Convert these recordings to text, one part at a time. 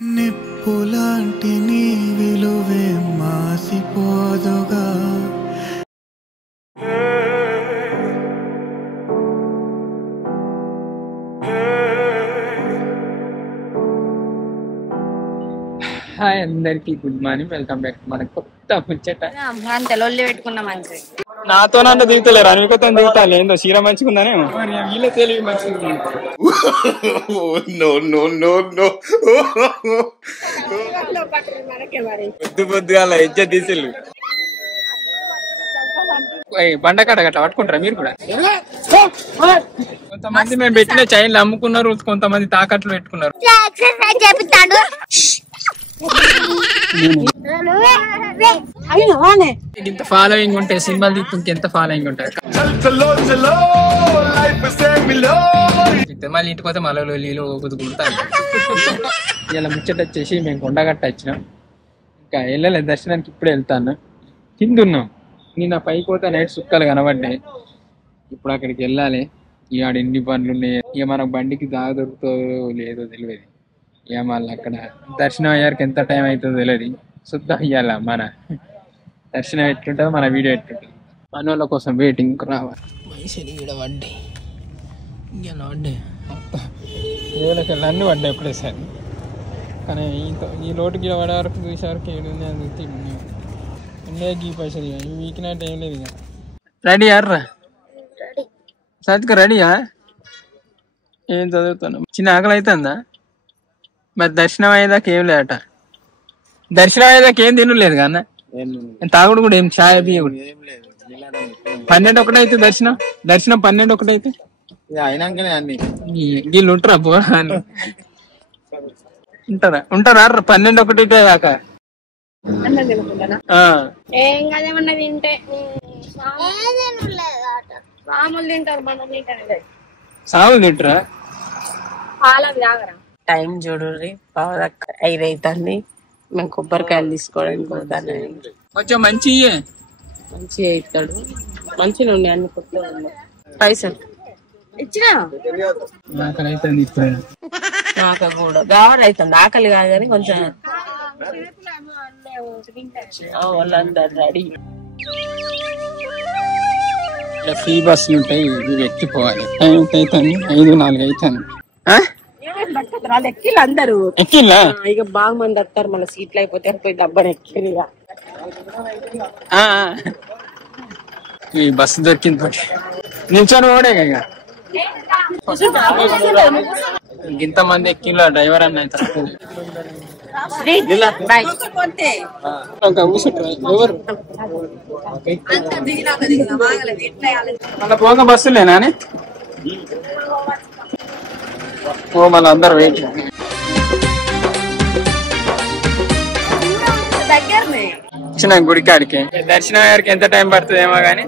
నిప్పులాంటి నీ విలువే మాసిపోదుగా హాయ్ అందరికి గుడ్ మార్నింగ్ వెల్కమ్ బ్యాక్ మన కొత్త ముచ్చట నాతో నన్ను దిగుతలేరు అనుకతో దిగుతాను ఏందో చీర మంచిగుందనే వీళ్ళ తెలివి మంచిగా పొద్దు పొద్దుగా ఇజ్జత్ తీసిళ్ళు బండకాడ గట్లా పట్టుకుంటారా మీరు కూడా కొంతమంది మేము పెట్టిన చైన్లు అమ్ముకున్నారు కొంతమంది తాకట్లు పెట్టుకున్నారు ఇంత ఫాలోయింగ్ ఉంటే సినిమాలు తీస్తుంటే ఎంత ఫాలోయింగ్ ఉంటుంది మళ్ళీ ఇంటికి పోతే మళ్ళీ నీళ్ళు కుదుకుంటాను ఇలా ముచ్చట వచ్చేసి మేము కొండగట్ట వచ్చినాం ఇంకా వెళ్ళలేదు దర్శనానికి ఇప్పుడే వెళ్తాను కింద ఉన్నాం నేను ఆ పైకి పోతే నైట్ సుక్కలు కనబడ్డాయి ఇప్పుడు అక్కడికి వెళ్ళాలి ఇక ఆడ ఎన్ని పనులు ఉన్నాయి ఇక మనకు బండికి దాగా దొరుకుతుందో లేదో తెలియదు ఇక మళ్ళీ అక్కడ దర్శనం అయ్యారికి ఎంత టైం అవుతుందో తెలియదు శుద్ధం ఇవ్వాల మన దర్శనం ఎట్లుంటుందో మన వీడియో ఎట్లుంటుంది మన వాళ్ళ కోసం వెయిటింగ్ రావాలి మనిషిని ఇక్కడ పడ్డాయి ఇలా పడ్డాయి దేవులకి అన్నీ పడ్డాయి ఎప్పుడేసారి కానీ ఈ రోడ్డుకి ఇలా పడే వరకు చూసేవరకు ఏడుంది అది ఉండే గీ పైసలు ఇవి వీకినట్టు ఏం లేదు ఇక రెడీ అర్రా సత్క రెడీయా ఏం చదువుతాను చిన్న ఆకలి అవుతుందా మరి దర్శనం అయ్యేదాకా ఏం లేదట దర్శనం అయ్యేదాకా ఏం తినలేదు కన్నా తాగుడు కూడా ఏం ఛాయ్ బియ్య కూడా 12 అయితే దర్శనం 12 అయితే అయినాకనే అన్ని వీళ్ళు ఉంటారా పో ఉంటారా 12 దాకా సాములు తింటారా టైం చూడండి 5 అవుతుంది మేము కొబ్బరికాయలు తీసుకోవడానికి పోతాను కొంచెం మంచి అవుతాడు మంచిగా ఉన్నాయి అన్ని కొత్తగా ఉన్నాయి పైసలు ఇచ్చినా నాకు కూడా గావర్ అవుతుంది ఆకలి కాదు కానీ కొంచెం వాళ్ళందరు రెడీ ఫ్రీ బస్సులు ఉంటాయి ఇవి ఎక్కిపోవాలి టైం అవుతుంది 5-4 అవుతుంది ఎక్కిళ్ళు అందరు ఎక్కిల్లా ఇక బాగా మంది వస్తారు మళ్ళీ సీట్లు అయిపోతే పోయి దబ్బని ఎక్కిరు ఈ బస్సు దొరికింది నిల్చొని ఓడే ఇక ఇంతమంది ఎక్కిలో డ్రైవర్ అన్న మళ్ళీ పోగా బస్సులేనా ఓ మళ్ళీ అందరు వెయిట్ వచ్చిన గుడికాడికి దర్శనం అయ్యారికి ఎంత టైం పడుతుంది ఏమో గానీ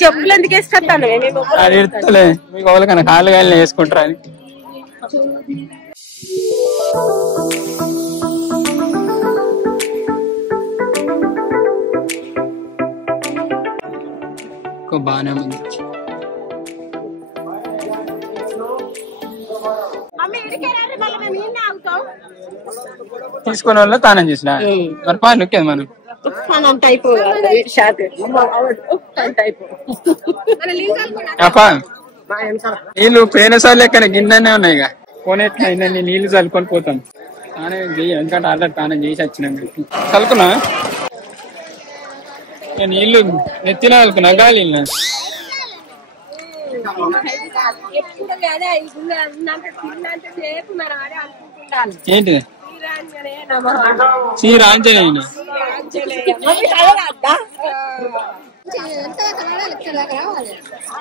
చెప్పులు ఎందుకు వేసుకొస్తాను అది ఇడతలే మీకు వాళ్ళకన్నా కాళ్ళు కాయలు వేసుకుంటారా అని బాగానే ఉంది తీసుకునే వాళ్ళు తానం చేసిన మరి పాలు నొక్కేది మనం నీళ్ళు పోయినసార్లు లెక్కన గిన్నెనే ఉన్నాయి ఇక పోనేట్లా అయినా నీళ్లు చల్లుకొని పోతాం తానం చెయ్యి ఎందుకంటే ఆల్రెడీ తానం చేసి వచ్చినాం చల్లుకున్నా నీళ్లు నెత్తిన చల్లుకున్నా గాలి ఏంటి శ్రీరాంజనేయ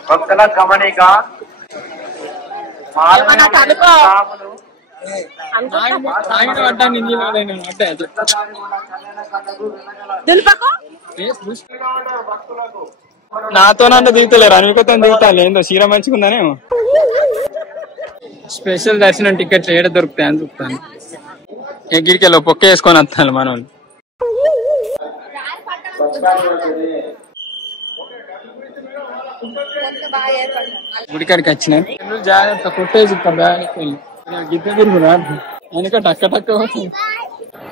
భక్తుల గమనిక నాతో నన్ను దిగుతలేరు అనుకతో దిగుతాను ఏందో చీర మంచిగుందనేమో స్పెషల్ దర్శనం టికెట్లు ఏడ దొరుకుతాయి అని చూస్తాను గిరికెళ్ళి పొక్క వేసుకొని వస్తాను మన వాళ్ళు గుడికాడికి వచ్చిన జాగ్రత్త కొట్టేసి గిద్ద తిరుగురా వెనుక టక్క టక్క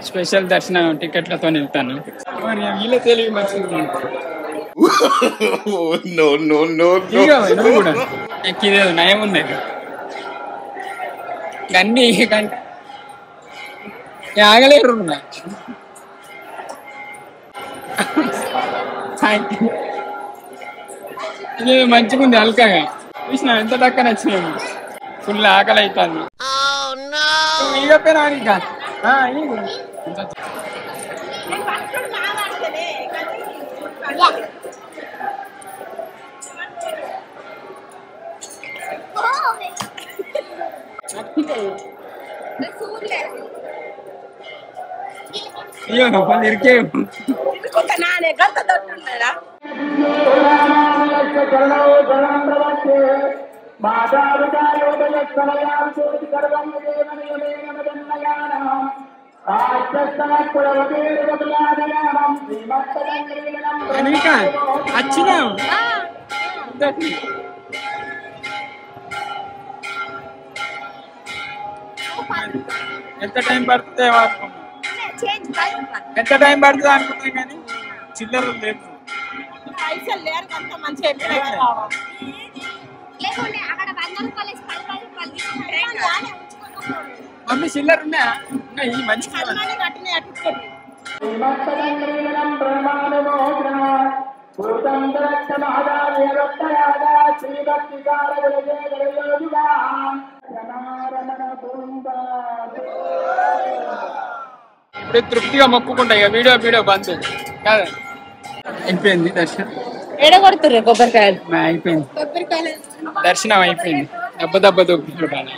స్పెషల్ దర్శనం టికెట్లతో వెళ్తాను. మరి వీళ్ళ తెలివి మంచిది. నువ్వు కూడా ఎక్కిదేదో నయం ఉంది. గండి ఆగలేరు. ఇది మంచిగా ఉంది అల్కగా. చూసిన ఎంత టక్క నచ్చినాము. ఫుల్ ఆకలి అవుతుంది. ఇక పేరు ఇరికే వచ్చినా ఎంత టైం పడుతుంది ఎంత టైం పడుతుంది అనుకుంటున్నా కానీ చిల్లర లేదు. మమ్మీ చిల్లర ఉన్నాయా? ఈ మంచి ఇప్పుడు తృప్తిగా మొక్కుకుంటా. ఇక వీడియో బంద్ కాదు. అయిపోయింది దర్శనం. ఎడగొడుతుర్రు కొబ్బరికాయలు. అయిపోయింది దర్శనం అయిపోయింది. దెబ్బ దొబ్బుకుంటాను.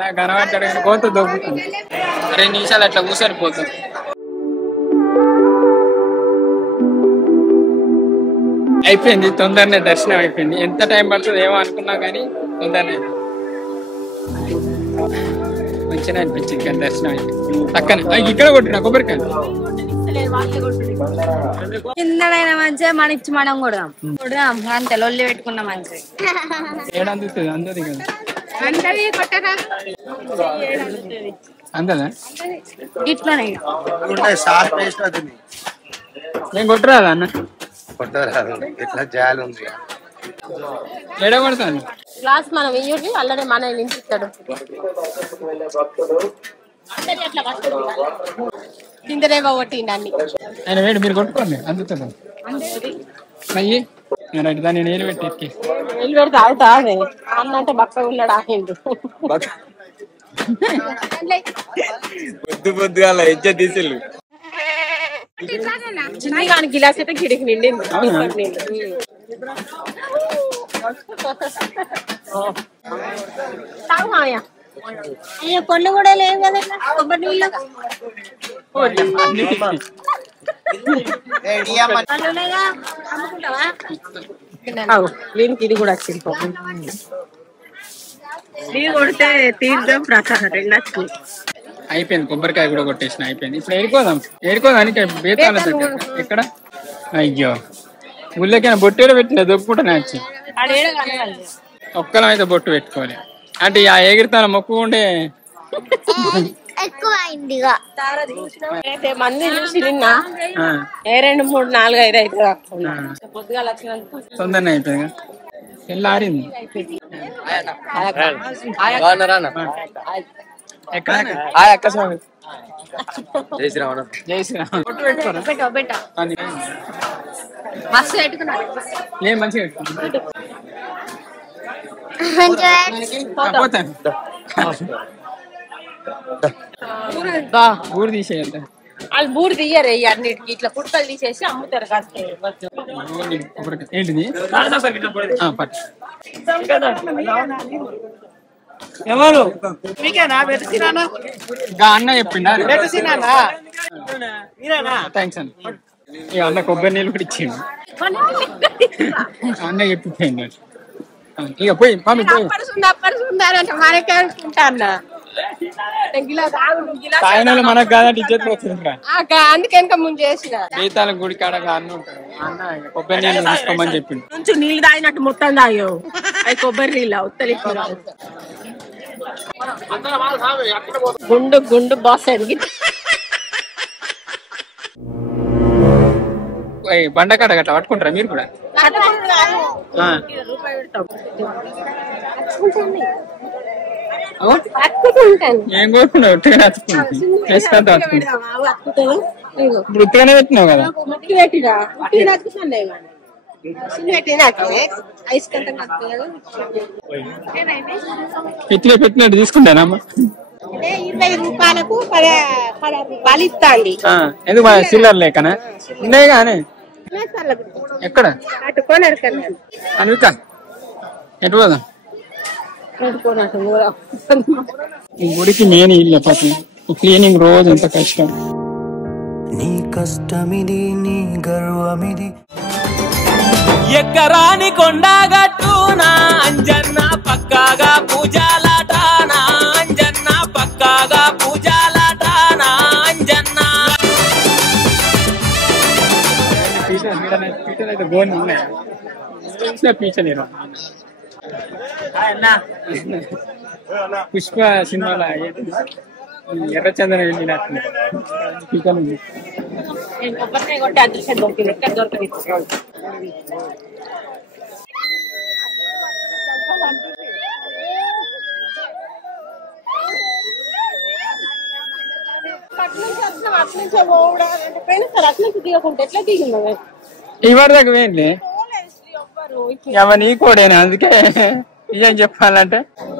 నాకు కనబడ్డాడు కానీ కోత దొబ్బుతుంది. 2 నిమిషాలు అట్లా కూర్చొని పోతుంది. అయిపోయింది తొందరనే దర్శనం అయిపోయింది. ఎంత టైం పడుతుంది ఏమో అనుకున్నా కానీ తొందరనే మంచిగా అనిపించింది. కానీ దర్శనం అయిపోయింది. పక్కన ఇక్కడ కొట్టిన కొబ్బరికాయలు కిందైనా మంచిగా మన ఇచ్చి మనం కొడదాం అంతే. లొల్లి పెట్టుకున్న మంచి ఏడందుతుంది అందది కదా అందదా ఇట్లనే నేను కొట్టరాదా అన్న? ఎట్లా చేయాలి ఉంది ఏడ కొడతాను గ్లాస్ మనం ఇయ్యండి అల్లనే మన నింపిస్తాడు. కిందనేమో కొట్టిండి అన్ని. ఆయన వేడి మీరు కొట్టుకోండి అందుతుంది. అయ్యి దాన్ని నీళ్ళు పెట్టి ఎక్కి నీళ్ళు పెడితే అవుతా అన్నంటే బక్క ఉన్నాడు ఆగిండు. పొద్దుగా ఇజ్జత్ తీసిల్లు. చిన్ని కానీ గిలాస్ అయితే గిడికి నిండింది. అయ్యో పొల్లు కూడా లేవు కదా కొబ్బరి నీళ్ళు. దీనికి ఇది కూడా వచ్చింది. నీరు కొడితే తీర్థం ప్రసాదం 2 వచ్చింది. అయిపోయింది. కొబ్బరికాయ కూడా కొట్టేసిన అయిపోయింది. ఇప్పుడు ఏడుకోదానికి బేతాల దగ్గర ఎక్కడ? అయ్యో గుళ్ళకైనా బొట్టేలో పెట్టిన దొప్పుకుంటూనే వచ్చి ఒక్కలం అయితే బొట్టు పెట్టుకోవాలి అంటే ఆ ఎగిరితాన మొక్కుకుంటే ఎక్కువ అయింది. మంది చూసి నిన్న 2, 3, 4, 5 అయితే పొద్దుగాల వచ్చినందుకు తొందరనే అయిపోయింది. తెల్లారింది. జై శ్రీరామ్. జై శ్రీరామ్. బొట్టు పెట్టుకోరా మస్తు పెట్టుకున్నాడు. ఏం మంచిగా పెట్టుకున్నా ఊరు తీసేయాలి. వాళ్ళు బూడి తీయరు అన్నిటికి ఇట్లా పుట్టలు తీసేసి అమ్ముతారు. ఏంటిది ఎవరు అన్న చెప్పిండా? థ్యాంక్స్ అన్న. ఇక అన్న కొబ్బరి నీళ్ళు కూడా ఇచ్చిండు. అన్న చెప్పిపోయింది. ఇక పోయి మమ్మీ పోయి తాగిన మనకు కాదంటే ఇజ్జత్ వచ్చింది. అందుకే ముందు చేసిన బేతాల గుడి కాడ అన్న ఉంటాడు. అన్న కొబ్బరి నీళ్ళు తీసుకోమని చెప్పిండు. నుంచి నీళ్ళు తాగినట్టు మొత్తం తాగావు. అవి కొబ్బరి నీళ్ళు ఉత్తలి గుండు గుండు బాస్ అడిగి బండకాడ గట్లా పట్టుకుంటారా మీరు కూడా? ఏం కోరుకున్నావు? ఉట్టిగానే వృత్తిగానే పెట్టినావు కదా. ఇట్లే పెట్టినట్టు తీసుకుంటానమ్మా. 20 రూపాయలకు 16 రూపాయలు ఇస్తాండి. ఎందుకు చిల్లర లేకనా? ఉన్నాయి కానీ ఎక్కడ అనుక ఎటు పోదాం? గుడికి నేను ఇల్లు పక్కన క్లీనింగ్ రోజు ఎంత కష్టం. నీ కష్టమిది నీ గర్వమిది ఎక్కరాని కొండగట్టునా అంజన్న పక్కాగా పూజాలటానా అంజన్న పక్కాగా పూజాలటానా అంజన్న. పీటలు అయితే గోని ఉన్నాయి పీచలేరు. పుష్ప సినిమాలో ఎర్రచందన వెళ్ళినట్టు పీటలు ఉంది. కొబ్బరికాయ కొట్టి అదృష్టం దొరికింది. ఎక్కడ దొరకదు. ఇవరి దాకా వేయండి నీ కోడేనా? అందుకే ఏం చెప్పాలంటే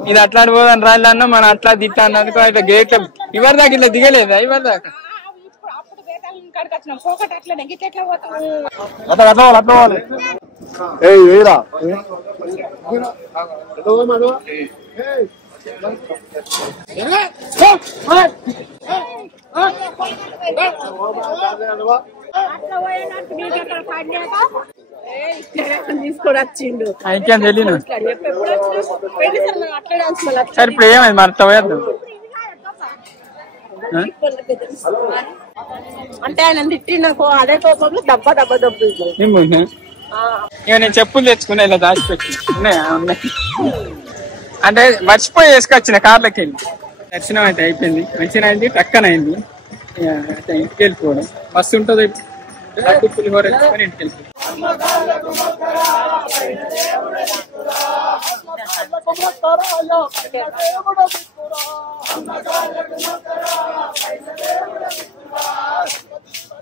ఇది అట్లా పోదని రాళ్ళన్నా మనం అట్లా తిట్టా అందుకో ఇట్లా గేట్ ఇవరి దాకా ఇట్లా దిగలేదా? ఇవరి దాకా తీసుకొని వచ్చిండు. ఇంకేం తెలియదు. సరే ఇప్పుడు ఏమైంది మరి పోయద్దు అంటే ఆయన తిట్టిండు అదే కోపంలో దెబ్బ దొబ్బింది. ఇక నేను చెప్పులు తెచ్చుకున్నా ఇలా దాచిపెట్టి ఉన్నాయా? ఉన్నాయి అంటే మర్చిపోయి వేసుకొచ్చిన కార్లకి వెళ్ళి. దర్శనం అయితే అయిపోయింది, మంచిగా అయింది, టక్కన అయింది. ఇంటికి వెళ్ళిపోవడం బస్సు ఉంటుంది. పులిహోర వేసుకొని ఇంటికి వెళ్ళిపోవడం.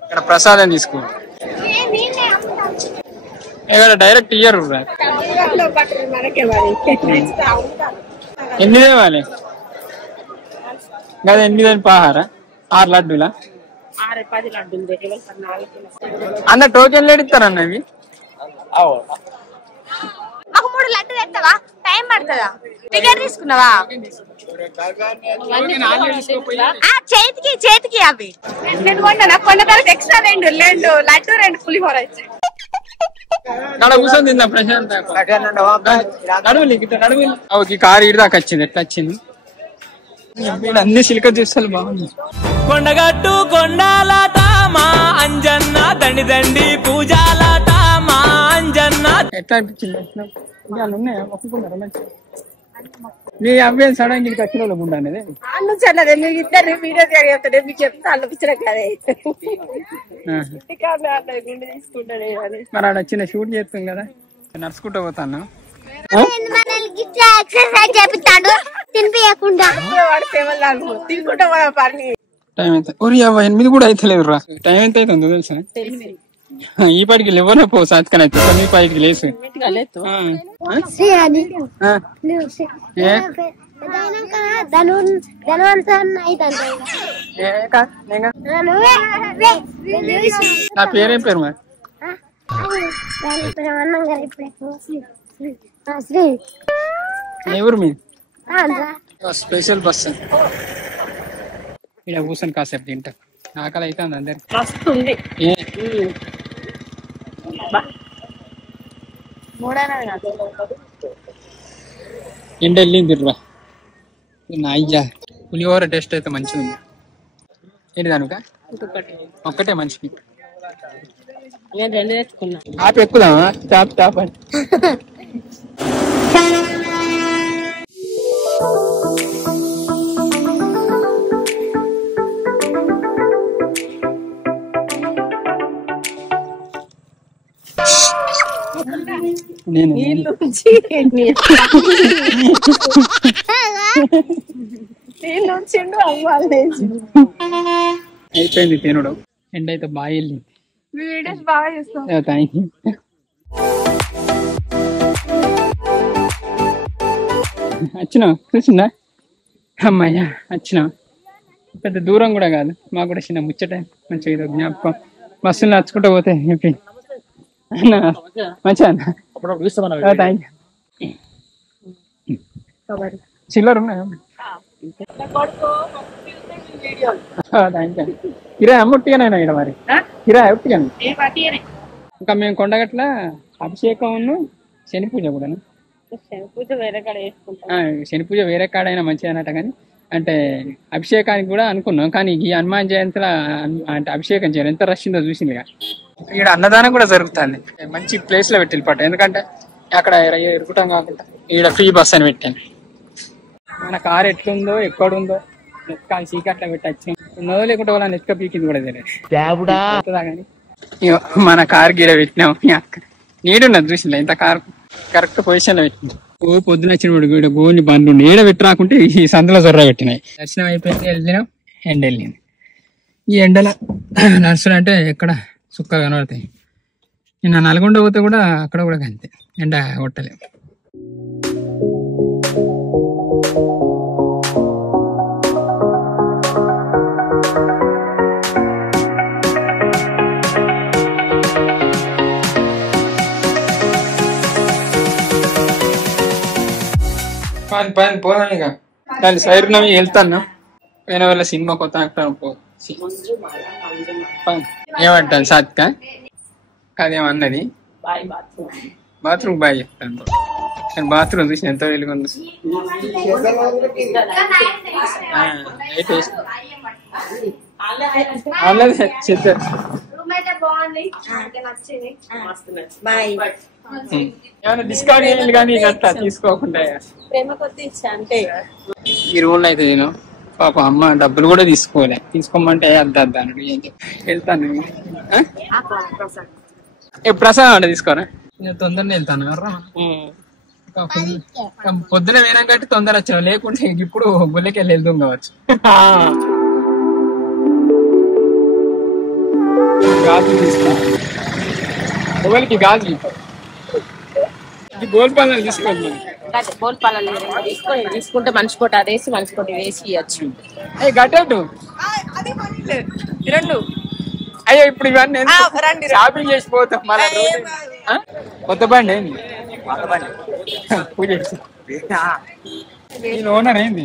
ఇక్కడ ప్రసాదం తీసుకోండి. డైరెక్ట్ ఇయ్యరు. ఎన్ని తేవాలి కదా? 8 పహారా 6 లడ్డూలా? 10 లడ్డూలు అన్న టోకెన్లు ఎడిస్తారన్న ఇవి? మాకు 3 లడ్డు తెస్తావా? టైం పడుతుందా? టికెట్ తీసుకున్నావా? చేతికి అవి కొన్న తర్వాత ఎక్స్ట్రా 2 లడ్డు 2 పులిహోర ఇచ్చాయి. అక్కడ కూర్చొని తిందా ప్రశాంత్? నడువులు కారు ఇడి దాకా వచ్చింది. ఎట్లా వచ్చింది? అన్ని సిలిక చూస్తారు బాగుంది. కొండగట్టు కొండాలట మా అంజన్న దండి దండి పూజాలట మా అంజన్న. ఎట్లా అనిపించింది? ఉన్నాయా? మొక్కుకున్నారా మంచిగా? నీ అబ్బాయి సడన్ గా వచ్చిన వాళ్ళు గుండా అనేది ఇద్దరు వీడియో చెప్తాడే మీకు చెప్తా అనిపించడం కదే. తీసుకుంటాడే మరి ఆడ వచ్చిన షూట్ చేస్తాం కదా, నడుచుకుంటూ పోతాను. టైం ఎంత? 8 కూడా అయితలేదు రా. టైం ఎంత అవుతుందో తెలుసా? ఈ పాటికి లేవనే పో సాత్కని అయితే మీ పాటికి లేసు. నా పేరేం పేరు మరి? ఎవరు మీరు? స్పెషల్ బస్ ఇక్కడ కూర్చొని కాసేపు తింటా. ఆకలి అవుతుంది అందరికి. వస్తుంది ఎండ వెళ్ళింది రా. అయ్యా పులిహోర టేస్ట్ అయితే మంచిగా ఉంది. ఏంటి దానిక ఒక్కటే మంచిది. ఆపి ఎక్కుదామా? టాప్ టాప్ అని నేను నీళ్ళు ఉంచి నీళ్ళు ఉంచిండు అవ్వాలి లేచి. అయిపోయింది తినడం. ఎండ అయితే బాగా వెళ్ళింది. వీడియోస్ బాగా చేస్తాం. Thank you. వచ్చినావు చూసిందా? అమ్మాయ్యా వచ్చినావు. పెద్ద దూరం కూడా కాదు, మాకు కూడా చిన్న ముచ్చట మంచిగా ఏదో జ్ఞాపకం. బస్సులు నడుచుకుంటూ పోతే మంచిగా థ్యాంక్ యూ. చిల్లర ఉన్నాయా? Thank you. కిరాయి అమ్మొట్టిగానైనా ఇక్కడ మరి కిరాయి ఒట్టిగాను. ఇంకా మేము కొండగట్ల అభిషేకం శని పూజ కూడా. శని పూజ వేరే కాడైనా మంచిగా అన్నట్ట, కానీ అంటే అభిషేకానికి కూడా అనుకున్నాం. కానీ ఈ హనుమాన్ జయంతిలో అంటే అభిషేకం చేయాలి. ఎంత రష్ ఉందో చూసింది. ఇక్కడ అన్నదానం కూడా జరుగుతుంది. మంచి ప్లేస్ లో పెట్టి వెళ్ళిపోతాం, ఎందుకంటే అక్కడ ఇరుకుటం కాకుండా ఇక్కడ ఫ్రీ బస్ అని పెట్టాను. మన కారు ఎట్లుందో ఎక్కడుందో నెత్కాలి చీకట్లా పెట్టచ్చు. ఉన్నదో లేకుంటే వాళ్ళ నెత్క పీకింది కూడా తెలియదు కానీ మన కారు గీడ పెట్టినాం. నీడున్నది చూసిందా? ఇంత కారు కరెక్ట్ పొజిషన్ లో పెట్టింది. ఓ పొద్దున వచ్చిన గోని బండ్లు నీడ పెట్టి రాకుంటే ఈ సందులో జొర్ర పెట్టినాయి. దర్శనం అయిపోయింది, వెళ్ళినాం. ఎండ వెళ్ళింది. ఈ ఎండల నర్సులు అంటే ఎక్కడ సుక్కగా కనబడతాయి. నిన్న నల్గొండ పోతే కూడా అక్కడ కూడా అంతే, ఎండ కొట్టలేము. పని పోదాం ఇక. దాని సైరునవి వెళ్తాను. వేరే వాళ్ళ సినిమా కొత్త ఏమంటాను సాత్క అదేమన్నది బాత్రూమ్ బాగా చెప్తాను. కానీ బాత్రూమ్ చూసి ఎంత వెలుగుంది. ఏమైనా డిస్కౌంట్ చేయాలి కానీ అట్లా తీసుకోకుండా ఈ రూల్ అయితే నేను పాప అమ్మ డబ్బులు కూడా తీసుకోలే. తీసుకోమంటే అద్దా అన్నాడు. ఏం వెళ్తాను ప్రసాదం అంటే తీసుకోరా. నేను తొందరనే వెళ్తాను. పొద్దున వేరే కట్టి తొందర వచ్చాను, లేకుంటే ఇప్పుడు గుళ్ళకెళ్ళి వెళ్దాం కావచ్చు. గాజులు తీసుకోవాలి, ఎవరికి గాజులు గోల్పాలను తీసుకోవాలి. గోల్పాలను తీసుకుంటే మనిషి కోట అదేసి మనిషి కోట వేసి ఇవ్వచ్చు. గట్టట్టు రెండు. అయ్యో ఇప్పుడు ఇవన్నీ షాపింగ్ చేసి పోతాం. మళ్ళీ కొత్త బండి ఏంది? పూజ ఓనర్ ఏంది?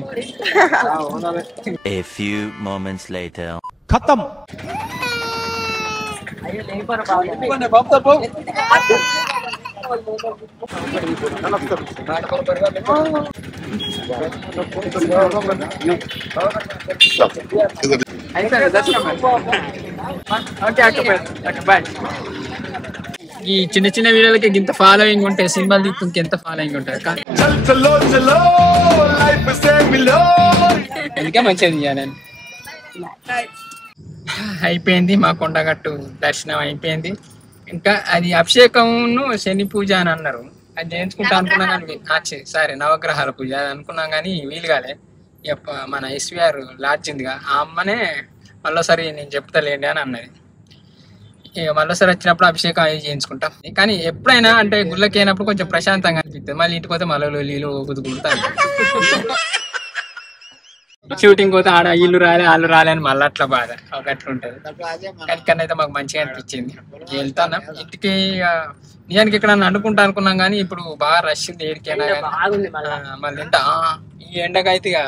A few moments later. ఖతం. ఈ చిన్న చిన్న వీడియోలకి ఇంత ఫాలోయింగ్ ఉంటే సినిమాలు తీసి ఎంత ఫాలోయింగ్ ఉంటుంది. ఇంకా మంచిగా తీయాలని. అయిపోయింది మా కొండగట్టు దర్శనం అయిపోయింది. ఇంకా అది అభిషేకంను శని పూజ అని అన్నారు. అది చేయించుకుంటా అనుకున్నాం కానీ సారీ నవగ్రహాల పూజ అది అనుకున్నాం కానీ వీలు కాలే. మన ఎస్విఆర్ లాడ్జిందిగా ఆ అమ్మనే మళ్ళీసారి నేను చెప్తాలేండి అని అన్నది. మళ్ళీసారి వచ్చినప్పుడు అభిషేకం అవి చేయించుకుంటాం. కానీ ఎప్పుడైనా అంటే గుళ్ళకి అయినప్పుడు కొంచెం ప్రశాంతంగా అనిపిస్తుంది. మళ్ళీ ఇంటికి పోతే మళ్ళీ నీళ్ళు కుదుకుంటాను. షూటింగ్ పోతే ఆడ ఇల్లు రాలే వాళ్ళు రాలే అని మళ్ళీ అట్లా బాధ అట్లా ఉంటుంది. కానీ కన్నా అయితే మాకు మంచిగా అనిపించింది. వెళ్తాను ఇంటికి. నిజానికి ఇక్కడ అనుకుంటా అనుకున్నాం కానీ ఇప్పుడు బాగా రష్ ఉంది ఏడికైనా. మళ్ళీ ఈ ఎండకైతే ఇక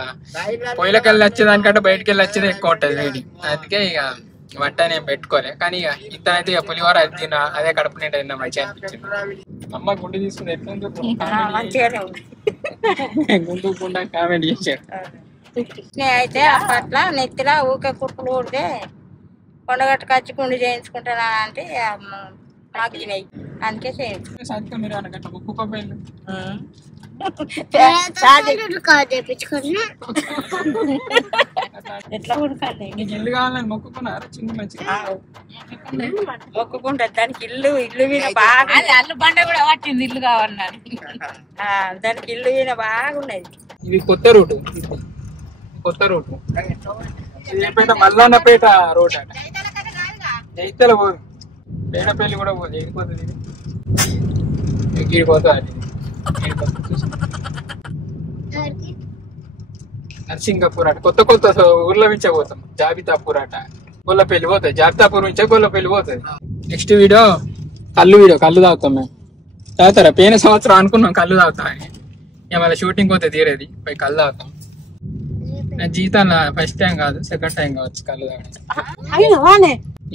పొయ్యిలకి వెళ్ళి వచ్చేదానికంటే బయటకు వెళ్ళి వచ్చేది ఎక్కువ ఉంటుంది వేడి. అందుకే ఇక వంట నేను పెట్టుకోలే. కానీ ఇక ఇతనైతే ఇక పులిహోర అది తిన్నా, అదే కడుపు నిండా తిన్నా, మంచిగా అనిపించింది. అమ్మ గుండె తీసుకుని ఎట్లా గుండుకుండా కామెంట్ చేశారు. అయితే అప్పట్లో నెత్తిలా ఊకే కుట్టులు ఊడితే కొండగట్టు కచ్చి గుండు చేయించుకుంటానా అంటే మాకు తినాయి, అందుకే ఎట్లా ఉడకాలి నీకు ఇల్లు కావాలని మొక్కుకున్నారా చిన్న మంచిగా మొక్కుకుంటా దానికి ఇల్లు మీద బాగా అల్లు బండ కూడా పట్టింది ఇల్లు కావాలన్నారు. దానికి ఇల్లు మీద బాగున్నది. ఇది కొత్త రూటు ఇదేపేట మల్లన్నపేట రోడ్ అట. జైతల పోదు, పేడపల్లి కూడా పోదు. ఎగిపోతుంది ఎగిరిపోతుంది. నర్సింగపూర్ అట. కొత్త ఊర్ల నుంచే పోతాం. జాబితాపూర్ అట, గొల్లపల్లి పోతుంది. జాబితాపూర్ నుంచే గొల్లపల్లి పోతుంది. నెక్స్ట్ వీడియో కళ్ళు తాగుతాం మేము. తాగుతారా? పోయిన సంవత్సరం అనుకున్నాం కళ్ళు తాగుతాం అని. మళ్ళీ షూటింగ్ పోతే తీరేది పోయి కళ్ళు తాగుతాం. నా జీవితంలో ఫస్ట్ టైం కాదు, సెకండ్ టైం కావచ్చు కళ్ళు తాగడం.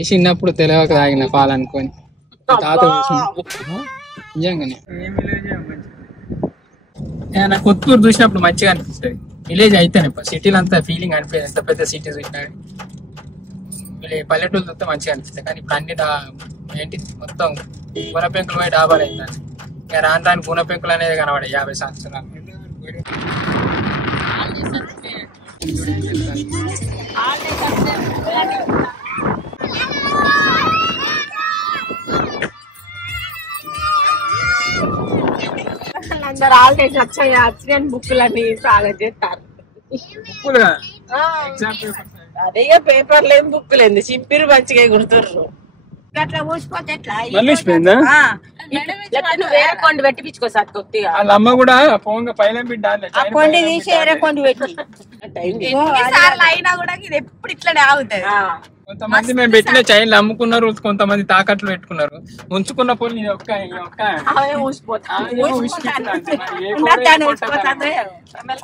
ఈ చిన్నప్పుడు తెలియక తాగిన పాలనుకొని తాత నిజంగానే. నా కొత్తూరు చూసినప్పుడు మంచిగా అనిపిస్తుంది. విలేజ్ అయితేనే సిటీలో అంతా ఫీలింగ్ అనిపించదు. ఎంత పెద్ద సిటీ చూసినా పల్లెటూరు చూస్తే మంచిగా అనిపిస్తుంది. కానీ ఇప్పుడు అన్ని ఏంటి మొత్తం గుణ పెంకులు పోయి డాబాలు అవుతాయి. ఇక రాను గుణ పెంకులు అనేది కనబడే 50 సంవత్సరాలు. అందరు హాలిడేస్ వచ్చాయి. యాక్సిడెంట్ బుక్లన్నీ సాగా చేస్తారు. అదే పేపర్లు ఏం బుక్ లేదు, చింపిరు మంచిగా గుర్తుర్రు. అట్లా ఊసిపోతే ఎట్లా వేరే కొండ పెట్టించుకో సార్ కొద్దిగా. వాళ్ళ అమ్మ కూడా పోంగ పైన బిడ్డ కొండి తీసి వేరే కొండి పెట్టి అయినా కూడా ఇది ఎప్పుడు ఇట్లనే ఆగుతుంది. కొంతమంది మేము పెట్టిన చైన్లు అమ్ముకున్నారు, కొంతమంది తాకట్లు పెట్టుకున్నారు. ఉంచుకున్న పోనీ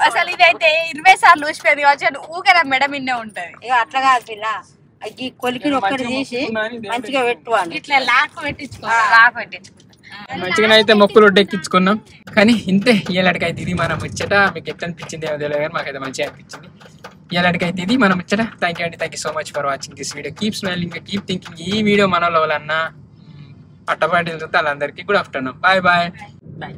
అసలు ఇదైతే 20 సార్లు ఊసిపోయింది కావచ్చు. ఊగరా మెడ మిన్నే ఉంటది. ఇక అట్లా కాదు పిల్ల, ఈ కొలికిని ఒక్కటి తీసి మంచిగా పెట్టుకోవాలి. ఇట్లా లాక్ పెట్టించుకుంటాం. మంచిగానే అయితే మొక్కులు ఎక్కించుకున్నాం. కానీ ఇంతే ఇలాంటికైతే ఇది మనం ముచ్చట. మీకు ఎట్లా అనిపించింది ఏమో తెలియదు, కానీ మాకైతే మంచిగా అనిపించింది. ఇలాంటికైతే ఇది మనం ముచ్చట. థ్యాంక్ యూ అండి, thank you so much for watching this video. Keep smiling, keep thinking. ఈ వీడియో మన వాళ్ళన్నా పట్టపాటి చూస్తే వాళ్ళందరికీ good afternoon. Bye bye bye.